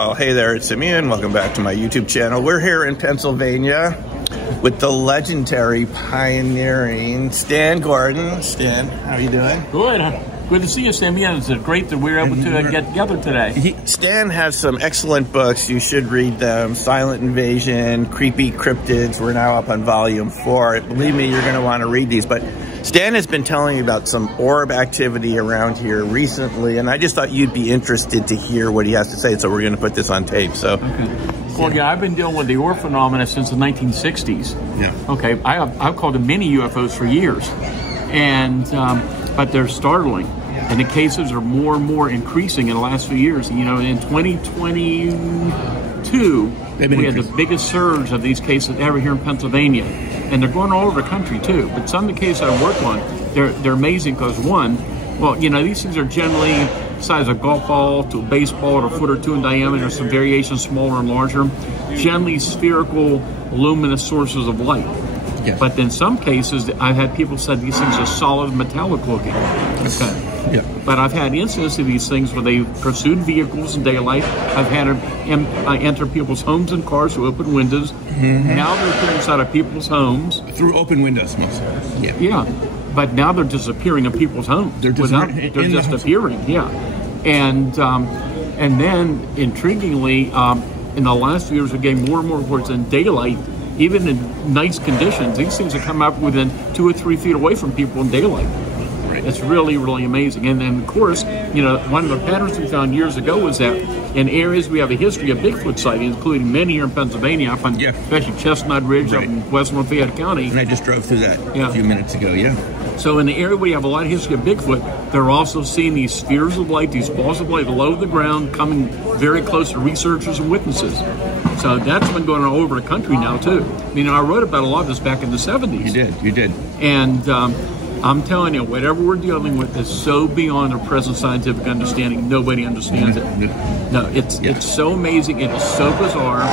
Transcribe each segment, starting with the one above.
Oh, hey there, it's Simeon. Welcome back to my YouTube channel. We're here in Pennsylvania with the legendary, pioneering Stan Gordon. Stan, how are you doing? Good. Good to see you, Simeon. It's great that we're able to get together today. Stan has some excellent books. You should read them. Silent Invasion, Creepy Cryptids. We're now up on volume 4. Believe me, you're going to want to read these. But Stan has been telling me about some orb activity around here recently, and I just thought you'd be interested to hear what he has to say, so we're going to put this on tape. So, okay. Well, yeah, I've been dealing with the orb phenomena since the 1960s. Yeah. Okay, I've called them Mini-UFOs for years, and but they're startling, and the cases are more and more increasing in the last few years. You know, in 2022, we had the biggest surge of these cases ever here in Pennsylvania. And they're going all over the country too. But some of the cases I work on, they're amazing because one, well, you know, these things are generally the size of a golf ball to a baseball, or a foot or two in diameter, some variations smaller and larger. Generally spherical, luminous sources of light. Yes. But in some cases, I've had people say these things are solid metallic looking. Okay. Yeah. But I've had instances of these things where they pursued vehicles in daylight. I've had them enter people's homes and cars through open windows. Mm-hmm. Now they're appearing inside of people's homes. Through open windows, mostly. Yeah. Yeah. But now they're disappearing in people's homes. They're just appearing. Yeah. And then, intriguingly, in the last few years, we're getting more and more reports in daylight. Even in nice conditions, these things have come up within 2 or 3 feet away from people in daylight. Right. It's really, really amazing. And then, of course, you know, one of the patterns we found years ago was that in areas we have a history of Bigfoot sightings, including many here in Pennsylvania, up on especially Chestnut Ridge up in western Fayette County. And I just drove through that a few minutes ago, So in the area where you have a lot of history of Bigfoot, they're also seeing these spheres of light, these balls of light below the ground, coming very close to researchers and witnesses. So that's been going on all over the country now, too. I mean, I wrote about a lot of this back in the 70s. You did. And I'm telling you, whatever we're dealing with is so beyond our present scientific understanding, nobody understands it. No, it's so amazing, it is so bizarre.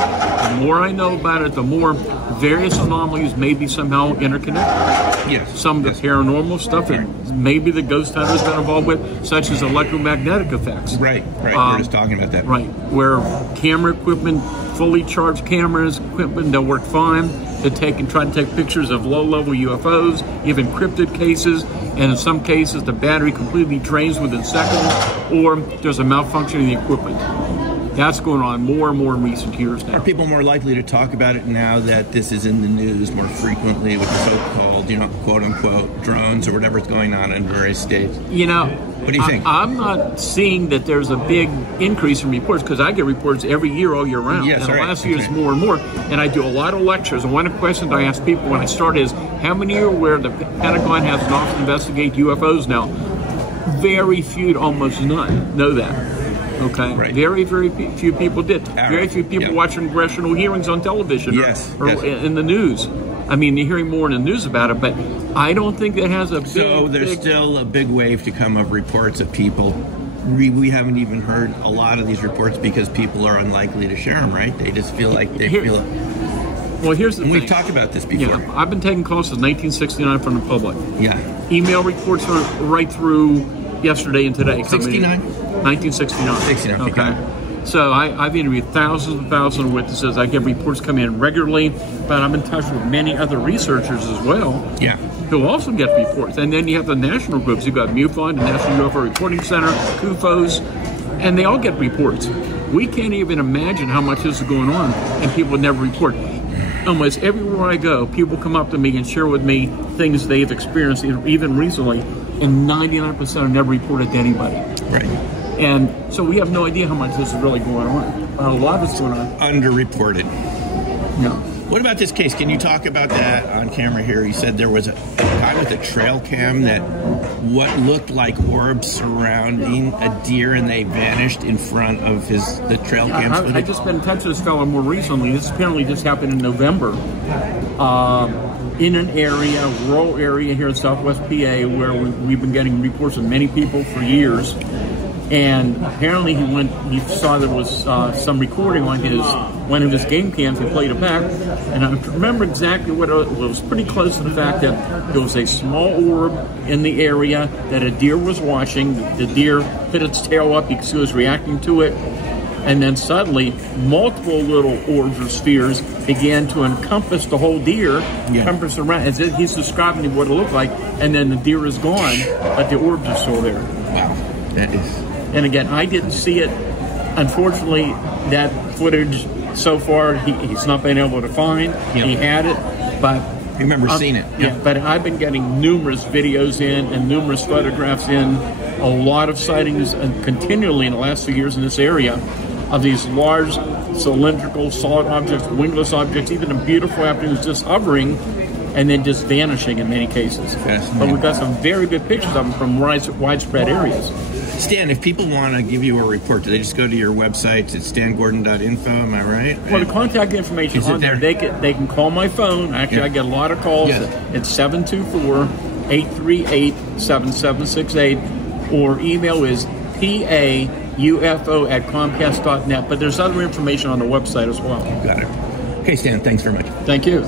The more I know about it, the more various anomalies may be somehow interconnected. Yes. Some of the paranormal stuff that maybe the ghost hunter's been involved with, such as electromagnetic effects. Right. We're just talking about that. Right, where camera equipment, fully charged cameras, equipment that work fine, to take and try to take pictures of low-level UFOs, even cryptid cases, and in some cases the battery completely drains within seconds, or there's a malfunction in the equipment. That's going on more and more in recent years now. Are people more likely to talk about it now that this is in the news more frequently with the so-called, you know, quote-unquote drones or whatever's going on in various states? You know, what do you think? I'm not seeing that there's a big increase in reports, because I get reports every year, all year round. Yes, and the last few years, more and more. And I do a lot of lectures. And one of the questions I ask people when I start is, how many are aware the Pentagon has an office to investigate UFOs now? Very few, almost none, know that. Okay. Right. Very, very few people did. Very few people watch congressional hearings on television or in the news. I mean, you're hearing more in the news about it, but I don't think that has a big... So there's still a big wave to come of reports of people. We haven't even heard a lot of these reports because people are unlikely to share them, right? They just feel like they feel it. Well, here's the thing. We've talked about this before. Yeah, I've been taking calls since 1969 from the public. Yeah. Email reports are right through yesterday and today. 69? 1969. 69, okay. So I've interviewed thousands and thousands of witnesses. I get reports coming in regularly, but I'm in touch with many other researchers as well. Yeah. Who also get reports. And then you have the national groups. You've got MUFON, the National UFO Reporting Center, CUFOS, and they all get reports. We can't even imagine how much this is going on, and people never report. Almost everywhere I go, people come up to me and share with me things they've experienced, even recently, and 99% are never reported to anybody. Right. And so we have no idea how much this is really going on. A lot of it's going on. Underreported. No. What about this case? Can you talk about that on camera here? You said there was a guy with a trail cam that what looked like orbs surrounding a deer, and they vanished in front of the trail cam. I just been in touch with this fellow more recently. This apparently just happened in November. In an area, rural area here in Southwest PA, where we've been getting reports of many people for years. And apparently he saw there was some recording on one of his game cams. He played it back, and I remember exactly what it was. Pretty close to the fact that there was a small orb in the area that a deer was watching. The deer hit its tail up because he was reacting to it, and then suddenly multiple little orbs or spheres began to encompass the whole deer, encompass around, as if he's describing what it looked like, and then the deer is gone, but the orbs are still there. Wow, that is... And again, I didn't see it. Unfortunately, that footage so far, he's not been able to find. He had it, but... I remember seeing it. Yeah, but I've been getting numerous videos in and numerous photographs in, a lot of sightings continually in the last few years in this area of these large cylindrical solid objects, wingless objects, even in beautiful afternoons just hovering and then just vanishing in many cases. But we've got some very good pictures of them from widespread areas. Stan, if people want to give you a report, do they just go to your website? It's stangordon.info, am I right? Well, the contact information is on there. They can call my phone. Actually, I get a lot of calls. It's 724-838-7768, or email is paufo@comcast.net. But there's other information on the website as well. Got it. Okay, Stan, thanks very much. Thank you.